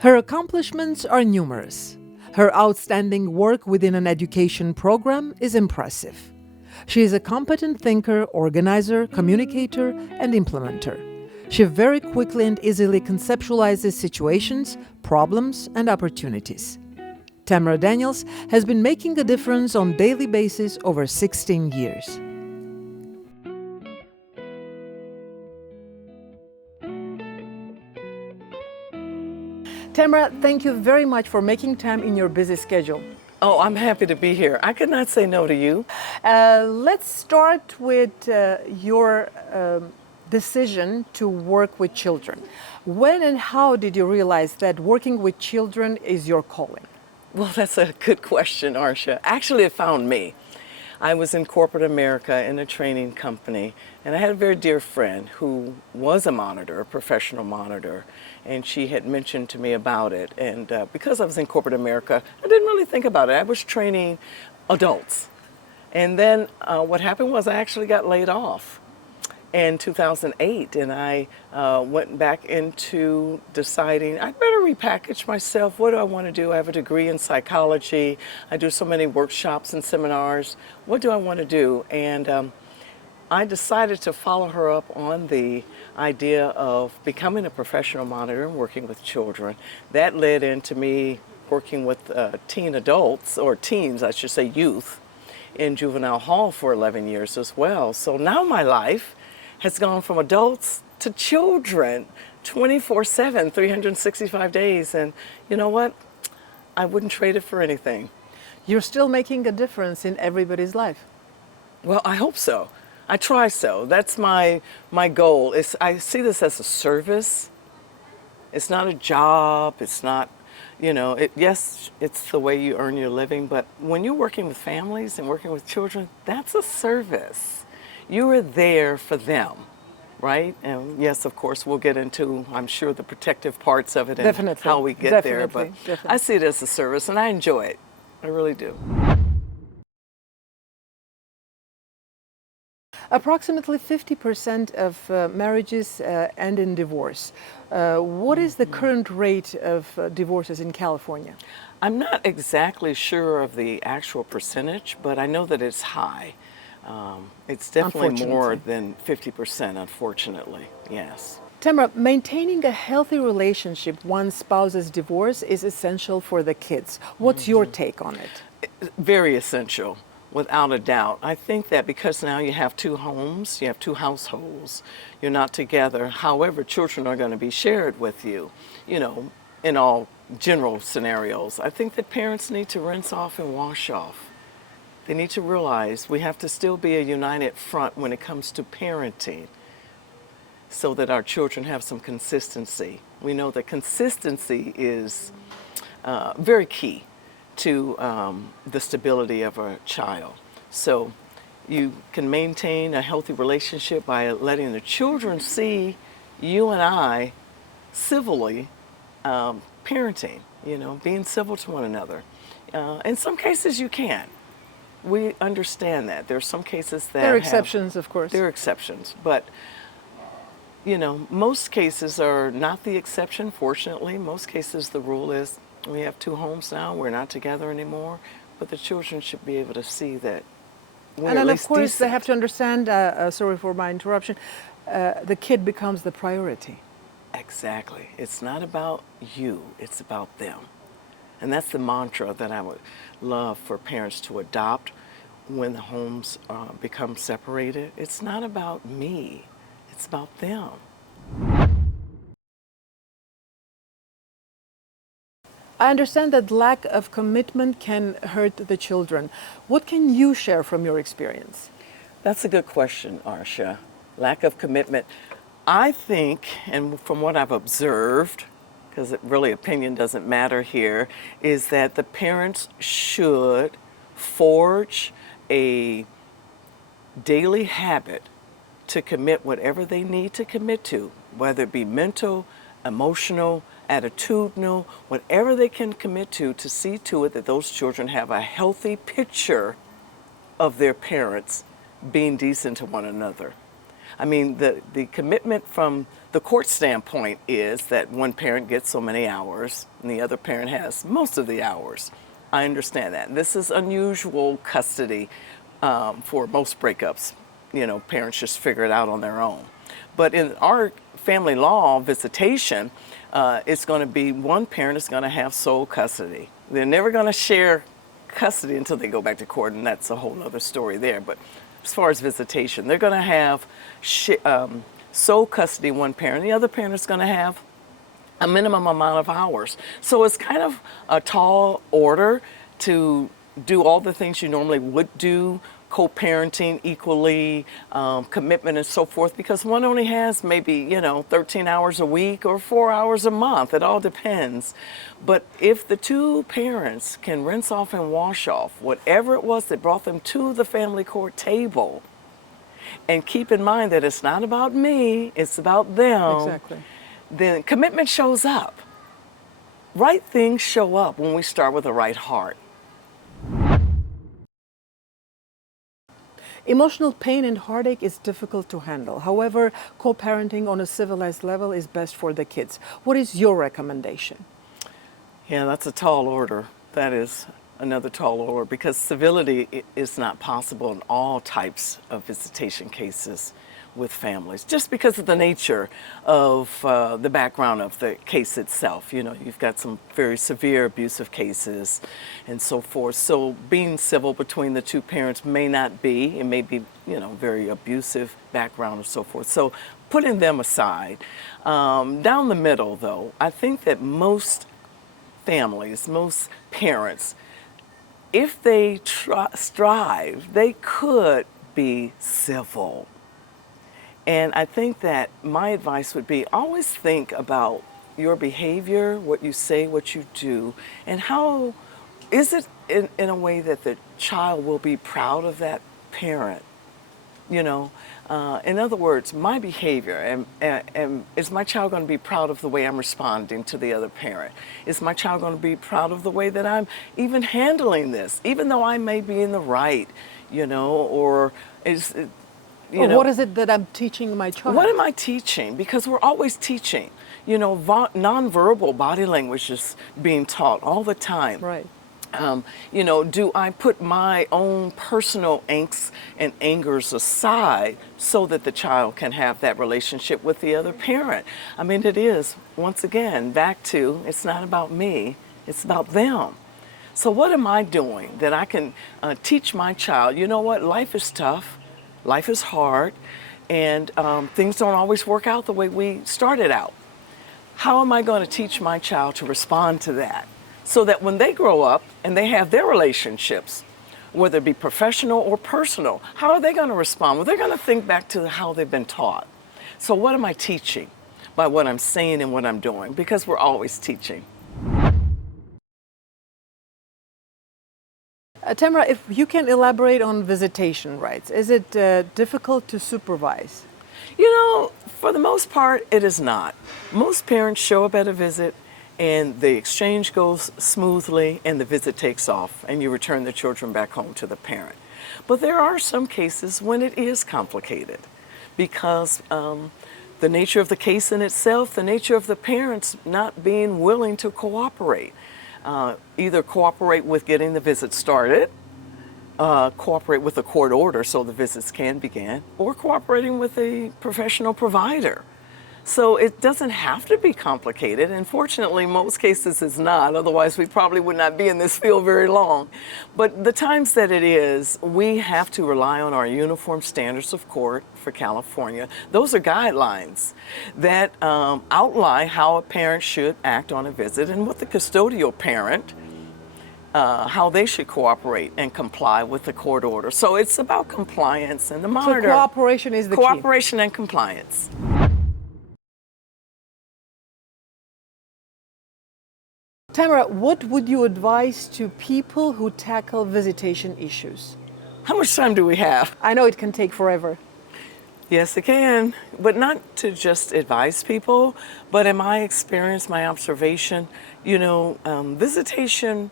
Her accomplishments are numerous. Her outstanding work within an education program is impressive. She is a competent thinker, organizer, communicator, and implementer. She very quickly and easily conceptualizes situations, problems, and opportunities. Tamara Daniels has been making a difference on a daily basis over 16 years. Tamara, thank you very much for making time in your busy schedule. Oh, I'm happy to be here. I could not say no to you. Let's start with your decision to work with children. When and how did you realize that working with children is your calling? Well, that's a good question, Arsha. Actually, it found me. I was in corporate America in a training company, and I had a very dear friend who was a monitor, a professional monitor, and she had mentioned to me about it. And because I was in corporate America, I didn't really think about it. I was training adults. And then what happened was I actually got laid off in 2008, and I went back into deciding I'd better repackage myself. What do I want to do? I have a degree in psychology. I do so many workshops and seminars. What do I want to do? And I decided to follow her up on the idea of becoming a professional monitor and working with children. That led into me working with teen adults, or teens, I should say youth, in juvenile hall for 11 years as well. So now my life has gone from adults to children 24/7, 365 days. And you know what? I wouldn't trade it for anything. You're still making a difference in everybody's life. Well, I hope so. I try so. That's my goal. I see this as a service. It's not a job. It's not, yes, it's the way you earn your living. But when you're working with families and working with children, that's a service. You are there for them, right? And yes, of course, we'll get into, I'm sure, the protective parts of it and Definitely. how we get there. But I see it as a service, and I enjoy it. I really do. Approximately 50% of marriages end in divorce. What is the current rate of divorces in California? I'm not exactly sure of the actual percentage, but I know that it's high. It's definitely more than 50%, unfortunately, yes. Tamara, maintaining a healthy relationship once spouses divorce is essential for the kids. What's your take on it? Very essential, without a doubt. I think that because now you have two homes, you have two households, you're not together. However, children are going to be shared with you, in all general scenarios. I think that parents need to rinse off and wash off. They need to realize we have to still be a united front when it comes to parenting so that our children have some consistency. We know that consistency is very key to the stability of a child. So you can maintain a healthy relationship by letting the children see you and I civilly parenting, being civil to one another. In some cases you can. We understand that. There are some cases that there are exceptions, of course. There are exceptions, but most cases are not the exception, fortunately. Most cases the rule is we have two homes now, we're not together anymore, but the children should be able to see that we're and at then, least of course, decent. they have to understand, sorry for my interruption, the kid becomes the priority. Exactly. It's not about you, it's about them. And that's the mantra that I would love for parents to adopt when the homes become separated. It's not about me, it's about them. I understand that lack of commitment can hurt the children. What can you share from your experience? That's a good question, Arsha. Lack of commitment. I think, and from what I've observed, because really opinion doesn't matter here, is that the parents should forge a daily habit to commit whatever they need to commit to, whether it be mental, emotional, attitudinal, whatever they can commit to see to it that those children have a healthy picture of their parents being decent to one another. I mean, the commitment from the court standpoint is that one parent gets so many hours and the other parent has most of the hours. I understand that. This is unusual custody for most breakups. You know, parents just figure it out on their own. But in our family law visitation, it's going to be one parent is going to have sole custody. They're never going to share custody until they go back to court, and that's a whole other story there. But as far as visitation, they're going to have sole custody one parent. The other parent is going to have a minimum amount of hours. So it's kind of a tall order to do all the things you normally would do, co-parenting equally, commitment and so forth, because one only has maybe, 13 hours a week or 4 hours a month. It all depends. But if the two parents can rinse off and wash off whatever it was that brought them to the family court table, and keep in mind that it's not about me, it's about them. Exactly. Then commitment shows up. Right things show up when we start with the right heart. Emotional pain and heartache is difficult to handle. However, co-parenting on a civilized level is best for the kids. What is your recommendation? Yeah, that's a tall order. That is another tall order, because civility is not possible in all types of visitation cases with families, just because of the nature of the background of the case itself. You've got some very severe abusive cases and so forth. So being civil between the two parents may not be, it may be, very abusive background and so forth. So putting them aside. Down the middle, though, I think that most families, most parents, if they strive, they could be civil. And I think that my advice would be always think about your behavior, what you say, what you do, and how is it in a way that the child will be proud of that parent. In other words, my behavior, and is my child going to be proud of the way I'm responding to the other parent? Is my child going to be proud of the way that I'm even handling this, even though I may be in the right, or is it, what is it that I'm teaching my child? What am I teaching? Because we're always teaching. Nonverbal body language is being taught all the time. Right. Do I put my own personal angst and angers aside so that the child can have that relationship with the other parent? I mean, it is, once again, back to, it's not about me, it's about them. So what am I doing that I can teach my child, what, life is tough. Life is hard, and things don't always work out the way we started out. How am I going to teach my child to respond to that so that when they grow up and they have their relationships, whether it be professional or personal, how are they going to respond? Well, they're going to think back to how they've been taught. So what am I teaching by what I'm saying and what I'm doing? Because we're always teaching. Tamara, if you can elaborate on visitation rights, is it difficult to supervise? For the most part, it is not. Most parents show up at a visit and the exchange goes smoothly and the visit takes off and you return the children back home to the parent. But there are some cases when it is complicated because the nature of the case in itself, the nature of the parents not being willing to cooperate. Either cooperate with getting the visit started, cooperate with a court order so the visits can begin, or cooperating with a professional provider. So it doesn't have to be complicated, and fortunately most cases it's not, otherwise we probably would not be in this field very long. But the times that it is, we have to rely on our uniform standards of court for California. Those are guidelines that outline how a parent should act on a visit and what the custodial parent, how they should cooperate and comply with the court order. So it's about compliance and the monitor. So cooperation is the key. Cooperation and compliance. Tamara, what would you advise to people who tackle visitation issues? How much time do we have? I know it can take forever. Yes, it can, but not to just advise people, but in my experience, my observation, visitation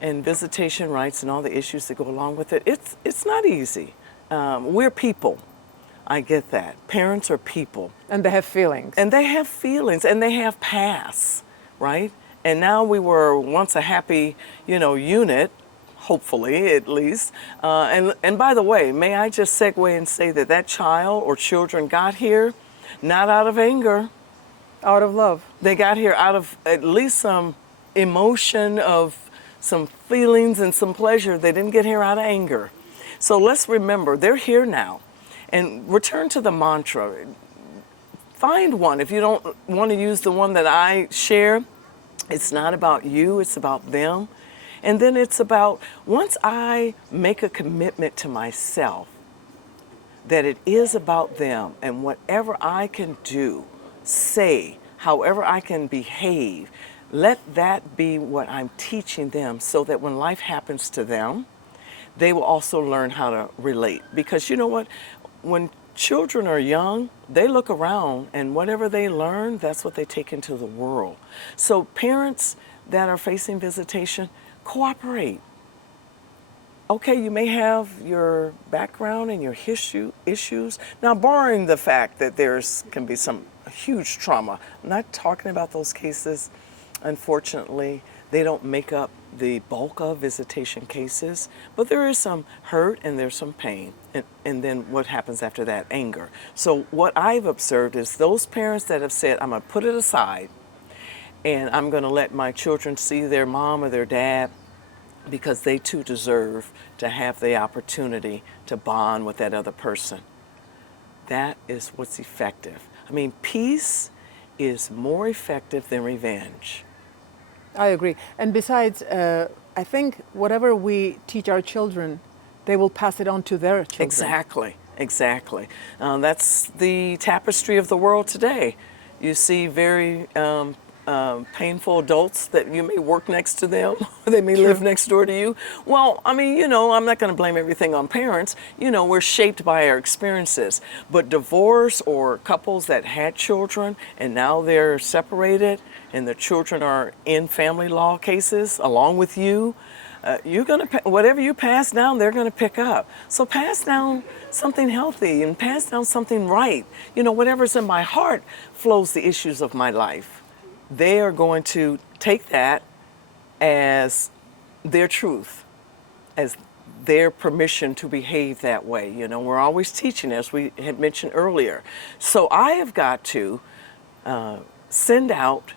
and visitation rights and all the issues that go along with it, it's not easy. We're people. I get that. Parents are people. And they have feelings. And they have feelings and they have pasts, right? And now we were once a happy, unit, hopefully at least. And by the way, may I just segue and say that that child or children got here not out of anger. Out of love. They got here out of at least some emotion of some feelings and some pleasure. They didn't get here out of anger. So let's remember, they're here now. And return to the mantra. Find one. If you don't want to use the one that I share, it's not about you, it's about them. And then it's about, once I make a commitment to myself that it is about them and whatever I can do, say, however I can behave, let that be what I'm teaching them so that when life happens to them, they will also learn how to relate. Because you know what? When children are young, they look around and whatever they learn, that's what they take into the world. So parents that are facing visitation, cooperate. Okay, you may have your background and your issues. Now, barring the fact that can be some huge trauma, I'm not talking about those cases. Unfortunately, they don't make up the bulk of visitation cases, but there is some hurt and there's some pain. And then what happens after that? Anger. So what I've observed is those parents that have said, I'm going to put it aside and I'm going to let my children see their mom or their dad because they too deserve to have the opportunity to bond with that other person. That is what's effective. I mean, peace is more effective than revenge. I agree. And besides, I think whatever we teach our children, they will pass it on to their children. Exactly. That's the tapestry of the world today. You see very painful adults that you may work next to them, or they may live next door to you. Well, I mean, I'm not going to blame everything on parents. We're shaped by our experiences. But divorce or couples that had children and now they're separated and the children are in family law cases along with you, you're going to, whatever you pass down, they're going to pick up. So pass down something healthy and pass down something right. Whatever's in my heart flows the issues of my life. They are going to take that as their truth, as their permission to behave that way. We're always teaching, as we had mentioned earlier. So I have got to send out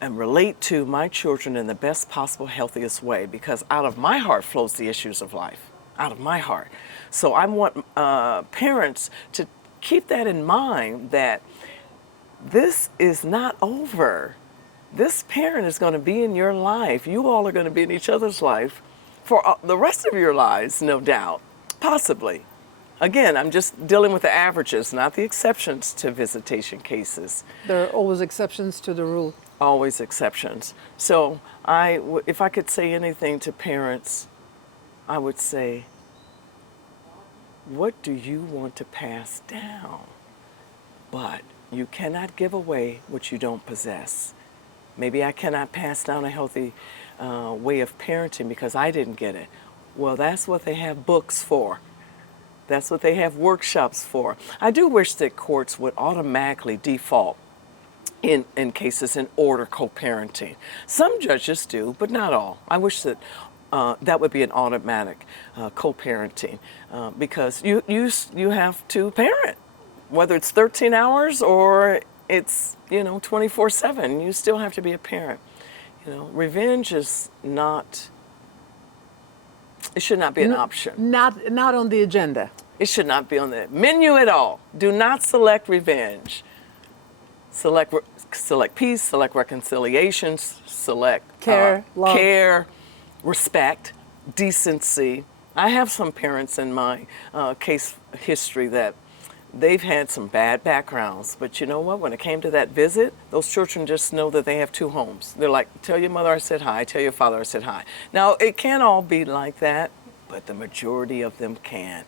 and relate to my children in the best possible, healthiest way, because out of my heart flows the issues of life, out of my heart. So I want parents to keep that in mind, that this is not over. This parent is going to be in your life. You all are going to be in each other's life for the rest of your lives, no doubt, possibly. Again, I'm just dealing with the averages, not the exceptions to visitation cases. There are always exceptions to the rule. Always exceptions. So if I could say anything to parents, I would say, what do you want to pass down? But you cannot give away what you don't possess. Maybe I cannot pass down a healthy way of parenting because I didn't get it. Well, that's what they have books for. That's what they have workshops for. I do wish that courts would automatically default in cases in order co-parenting. Some judges do, but not all. I wish that that would be an automatic co-parenting because you have to parent. Whether it's 13 hours or it's 24/7, you still have to be a parent. Revenge is not. It should not be an option. Not on the agenda. It should not be on the menu at all. Do not select revenge. Select peace. Select reconciliation. Select care, love. Care, respect, decency. I have some parents in my case history that they've had some bad backgrounds, but you know what? When it came to that visit, those children just know that they have two homes. They're like, tell your mother I said hi, tell your father I said hi. Now, it can't all be like that, but the majority of them can.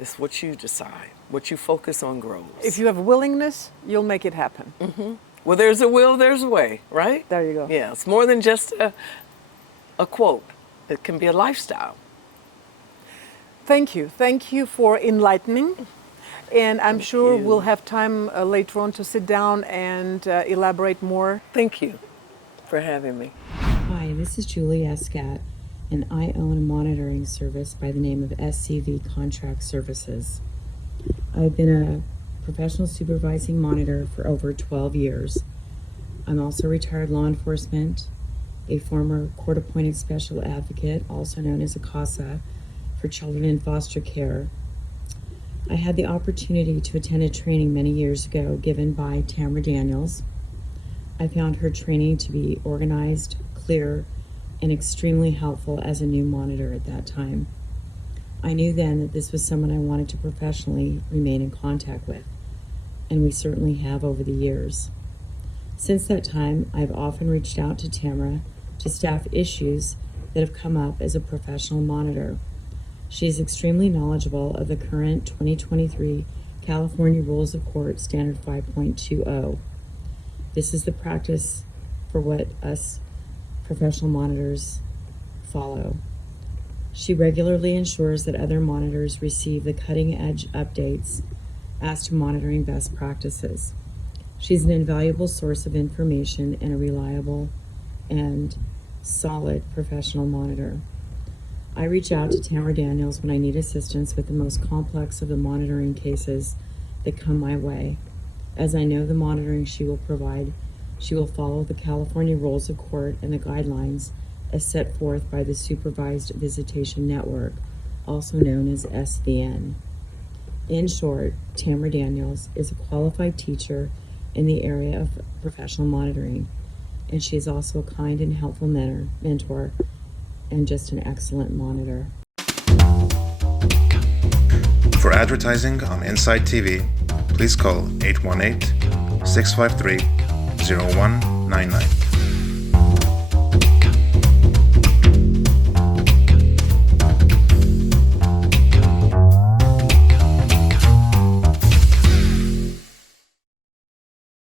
It's what you decide. What you focus on grows. If you have willingness, you'll make it happen. Mm-hmm. Well, there's a will, there's a way, right? There you go. Yeah, it's more than just a quote. It can be a lifestyle. Thank you. Thank you for enlightening And I'm sure you. we'll have time later on to sit down and elaborate more. Thank you for having me. Hi, this is Julie Escat, and I own a monitoring service by the name of SCV Contract Services. I've been a professional supervising monitor for over 12 years. I'm also retired law enforcement, a former court-appointed special advocate, also known as a CASA, for children in foster care. I had the opportunity to attend a training many years ago given by Tamara Daniels. I found her training to be organized, clear, and extremely helpful as a new monitor at that time. I knew then that this was someone I wanted to professionally remain in contact with, and we certainly have over the years. Since that time, I've often reached out to Tamara to staff issues that have come up as a professional monitor. She is extremely knowledgeable of the current 2023 California Rules of Court Standard 5.20. This is the practice for what us professional monitors follow. She regularly ensures that other monitors receive the cutting-edge updates as to monitoring best practices. She's an invaluable source of information and a reliable and solid professional monitor. I reach out to Tamara Daniels when I need assistance with the most complex of the monitoring cases that come my way. As I know the monitoring she will provide, she will follow the California Rules of Court and the guidelines as set forth by the Supervised Visitation Network, also known as SVN. In short, Tamara Daniels is a qualified teacher in the area of professional monitoring, and she is also a kind and helpful mentor and just an excellent monitor. For advertising on Inside TV, please call 818-653-0199.